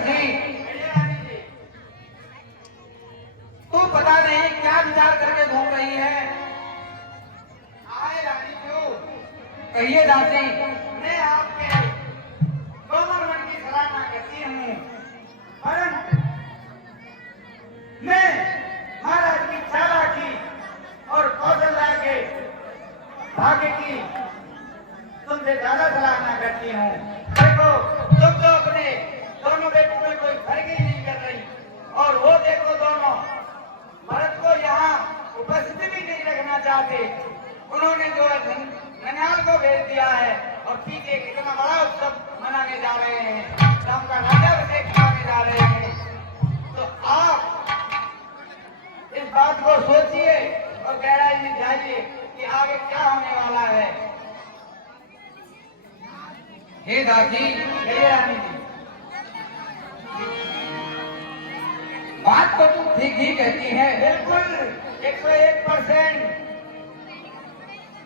दासी, तू पता नहीं क्या विचार करके घूम रही है। आए रानी क्यों? कहिए दासी। मैं आपके कोमल मन की सराहना करती हूँ, परंतु मैं महाराज की चालाकी और कौशल्या के भाग्य की तुमसे ज्यादा सराहना करती हूँ। देखो, तुम तो अपने दोनों बेटों में कोई फर्क ही नहीं कर रही, और वो देखो दोनों भरत को यहाँ उपस्थित भी नहीं रखना चाहते। उन्होंने जो है ननिहाल को भेज दिया है और पीछे कितना बड़ा उत्सव मनाने जा रहे हैं, राम का राज्याभिषेक मनाने जा रहे हैं। तो आप इस बात को सोचिए और गहराई में जाइए कि आगे क्या होने वाला है। हे दासी, कहिए रानी जी। बात तो तुम ठीक ही कहती है। बिल्कुल 101%।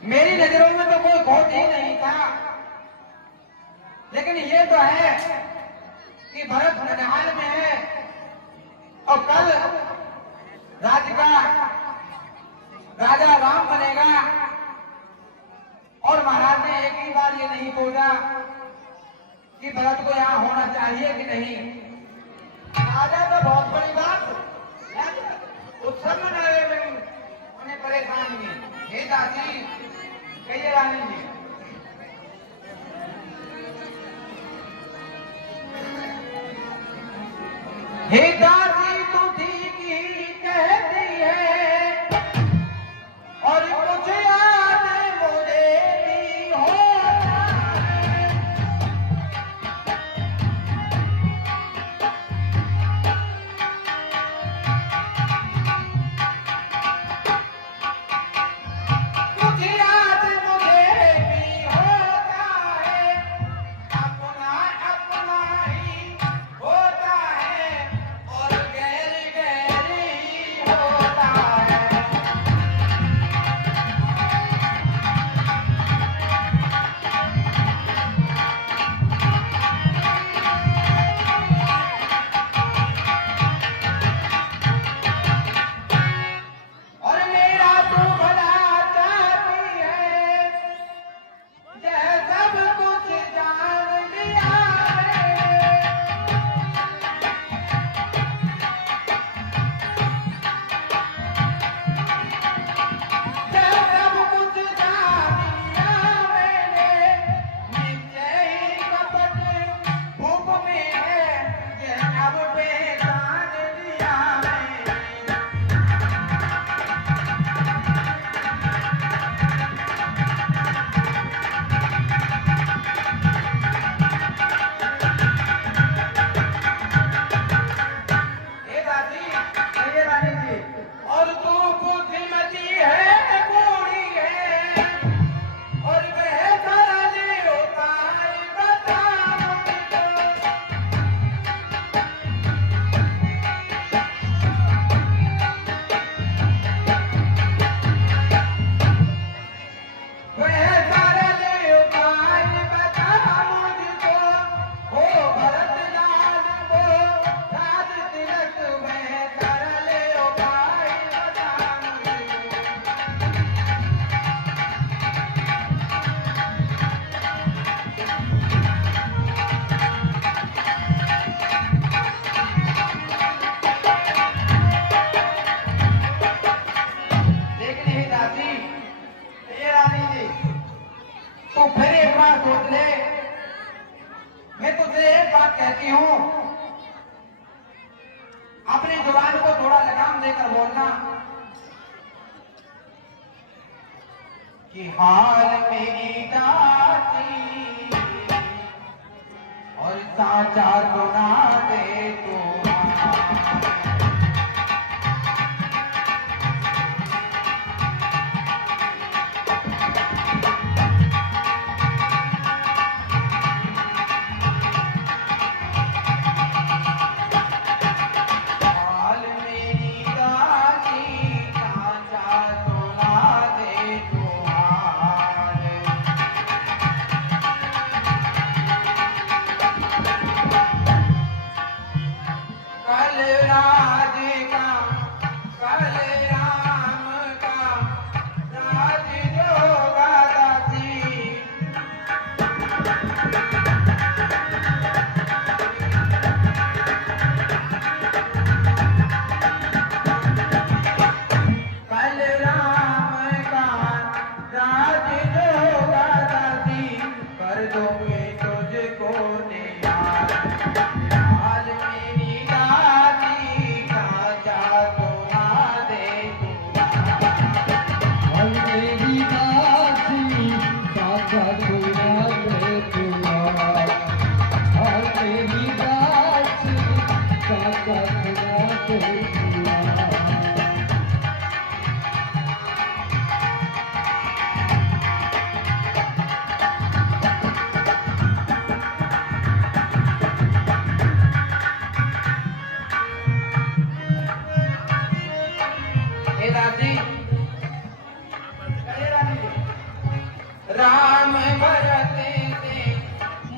मेरी नजरों में तो कोई खोट ही नहीं था, लेकिन ये तो है कि भरत ननिहाल में है और कल राज्य का राजा राम बनेगा। और महाराज ने एक ही बार ये नहीं बोला कि भरत को यहाँ होना चाहिए कि नहीं। राजा तो बहुत बड़ी बात, उत्सव मनाए हुए उन्हें परेशान नहीं। हे दासी, कहिए रानी जी। हे दासी, तू ठीक ही कहती है और कुछ याद मुझे भी होता है। कुछ याद मुझे भी होता है, अपना अपना ही होता है और गैर गैर ही होता है। और मेरा तू भला चाहती है, यह सब कुछ जान लिया है। यह सब कुछ जान लिया मैंने, निश्चय ही कपट भूख में है, यह अब पहचान लिया मैंने। हे दासी, कहिए रानी जी। और तू बुद्धिमती है, बूढ़ी है, और वह सरल उपाय बता मुझको। वह सरल उपाय बता मुझको, हो भरत लाल वो राज तिलक, वह सरल उपाय बता मुझको। लेकिन हे दासी, कहिए रानी जी। तो फिर एक बार सोच ले। मैं तुझे एक बात कहती हूँ, अपनी जुबान को थोड़ा लगाम देकर बोलना कि हाल मेरी दासी और साचा सुना दे तू। हाल मेरी दासी, साचा सुना दे तू हाल।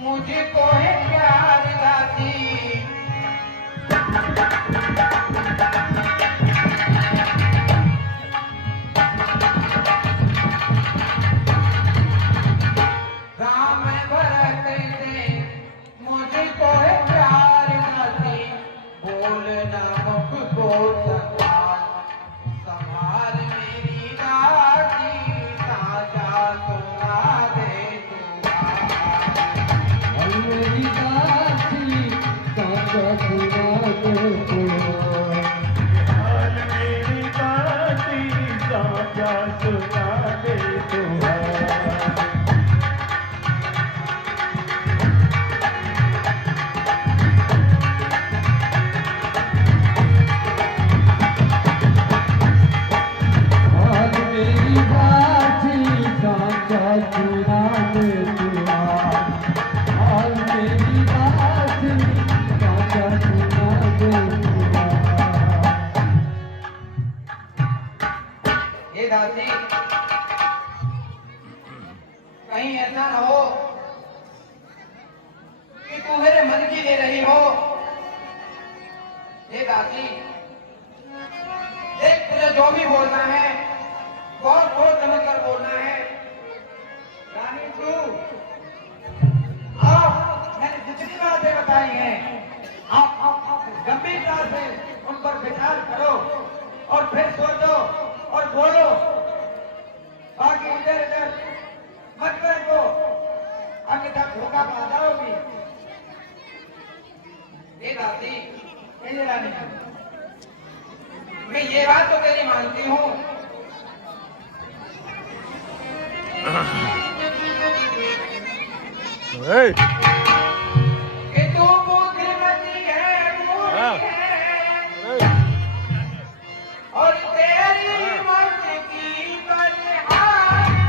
मुझको है प्यार दादी। राम भरत से मुझको है प्यार दादी। बोलना मुझको संभाल संभाल मेरी दादी। साजा सुना दे मेरी दासी साजा सुना दे हाल मेरी दासी साजा सुना दे हाल मेरी दासी साजा सुना दे हाल मेरी दासी साजा सुना दे हे दासी, कहीं ऐसा न हो कि तू मेरे मन की ले रही हो। हे दासी, देख तुझे जो भी बोलना है बहुत सोच समझ कर बोलना है। रानी तू आओ, मैंने जितनी बातें बताई हैं आप गंभीरता से उन पर विचार करो और फिर सोचो और बोलो। बाकी इधर इधर मत कर दो, अन्यथा धोखा पा जाओगी। ये दासी, ये रानी, मैं ये बात तो तेरी मानती हूँ कि तू बुद्धिमती है, मूर्ख है और तेरी मर्द की बलिहारी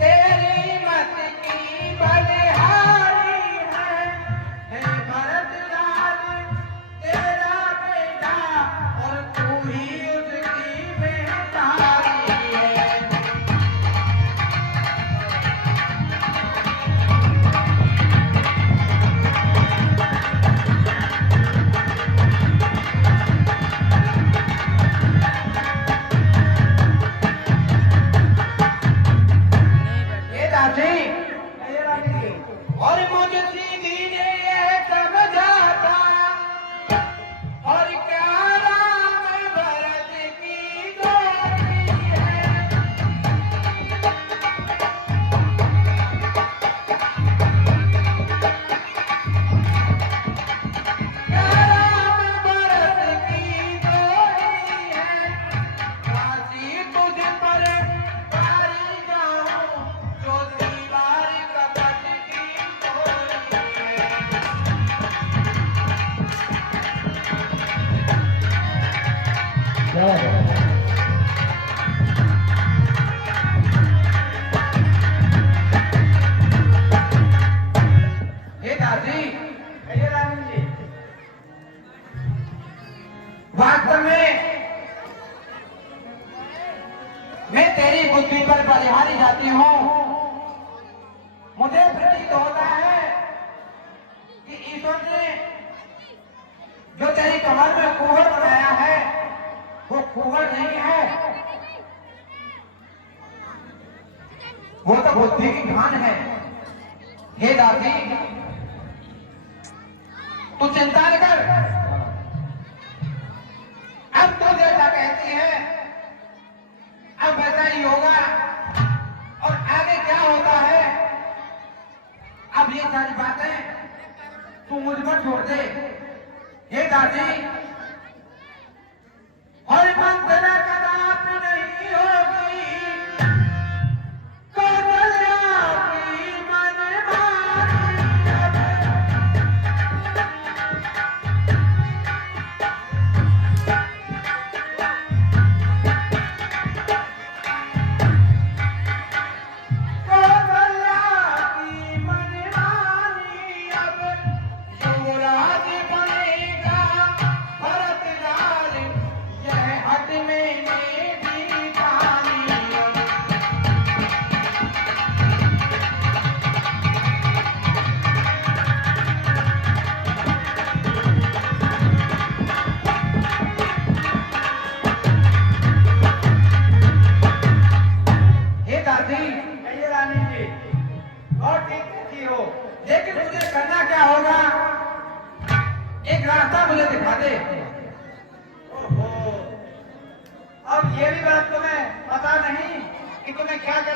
तेरी मत की बलिहारी है भरत लाल तेरा बेटा और तू ही उसकी बेटारी है। ये दासी, ये रानी, और मुझे सीधी ने ये समझा था और क्या राम भरत की दोस्ती है। क्या राम भरत की दोस्ती है। दासी तुझ पर पारी जाऊं जो दीवार कपट की तोड़ी है। हे दासी, ये रानी जी, वास्तव में मैं तेरी बुद्धि पर बलिहारी जाती हूँ। मुझे प्रतीत होता है कि ईश्वर ने जो तेरी कमर में कुहर बनाया है वो कुहर नहीं है, वो तो बुद्धि की खान है। हे दादी, तू चिंता न कर। अब तो जैसा कहती है अब वैसा ही होगा और आगे क्या होता है अब ये सारी बातें तू मुझ पर छोड़ दे। हे दादी, और मंथना कदापि नहीं होगी कौशल्या की मनमानी। अब युवराज बनेगा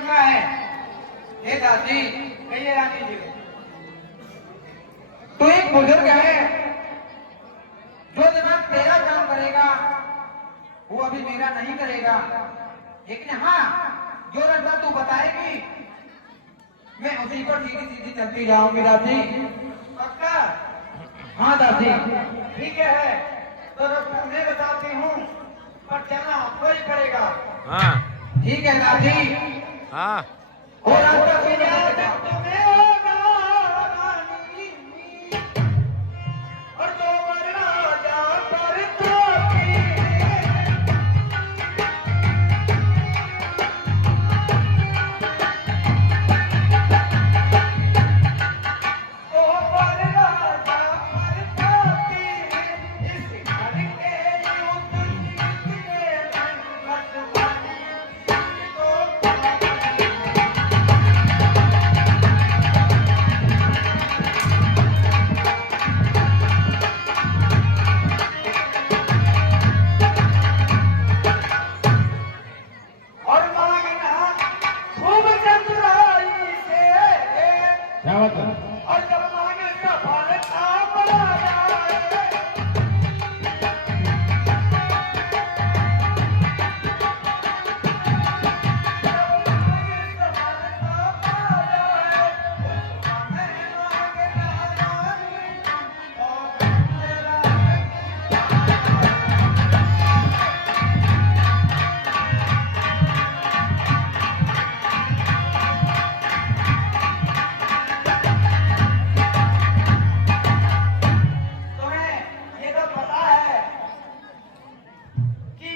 मांगा है? हे दासी, कहिए रानी जी। तू एक बुजुर्ग है, जो जनाब तेरा काम करेगा वो अभी मेरा नहीं करेगा, लेकिन हाँ जो रास्ता तू बताएगी मैं उसी पर सीधी सीधी चलती जाऊंगी दासी। पक्का? हाँ दासी। ठीक है, तो रास्ता मैं बताती हूँ, पर चलना आपको ही पड़ेगा। हाँ ठीक है दासी। हाँ वो रास्ता तो सीधा याद चलता। तुम्हें होगा रानी, और जो मरना जा पर थोपी, ओ मरना जा पर थोपी, इस घर के यूं तुझे मन बनी तो और मांगना खूब चतुराई से, क्या बात है? और जब मांगे का फल आप ला जाए, जब मांगे का फल आप ला जाए, हमें मांगना रानी, और मेरा तुम्हें ये तो पता है कि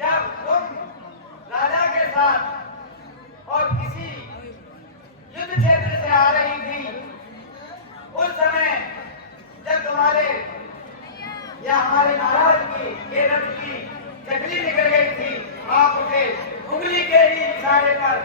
जब तुम राजा के साथ और किसी युद्ध क्षेत्र से आ रही थी, उस समय जब तुम्हारे या हमारे महाराज की के रथ की चकली निकल गई थी, आप उसे उंगली के ही इशारे पर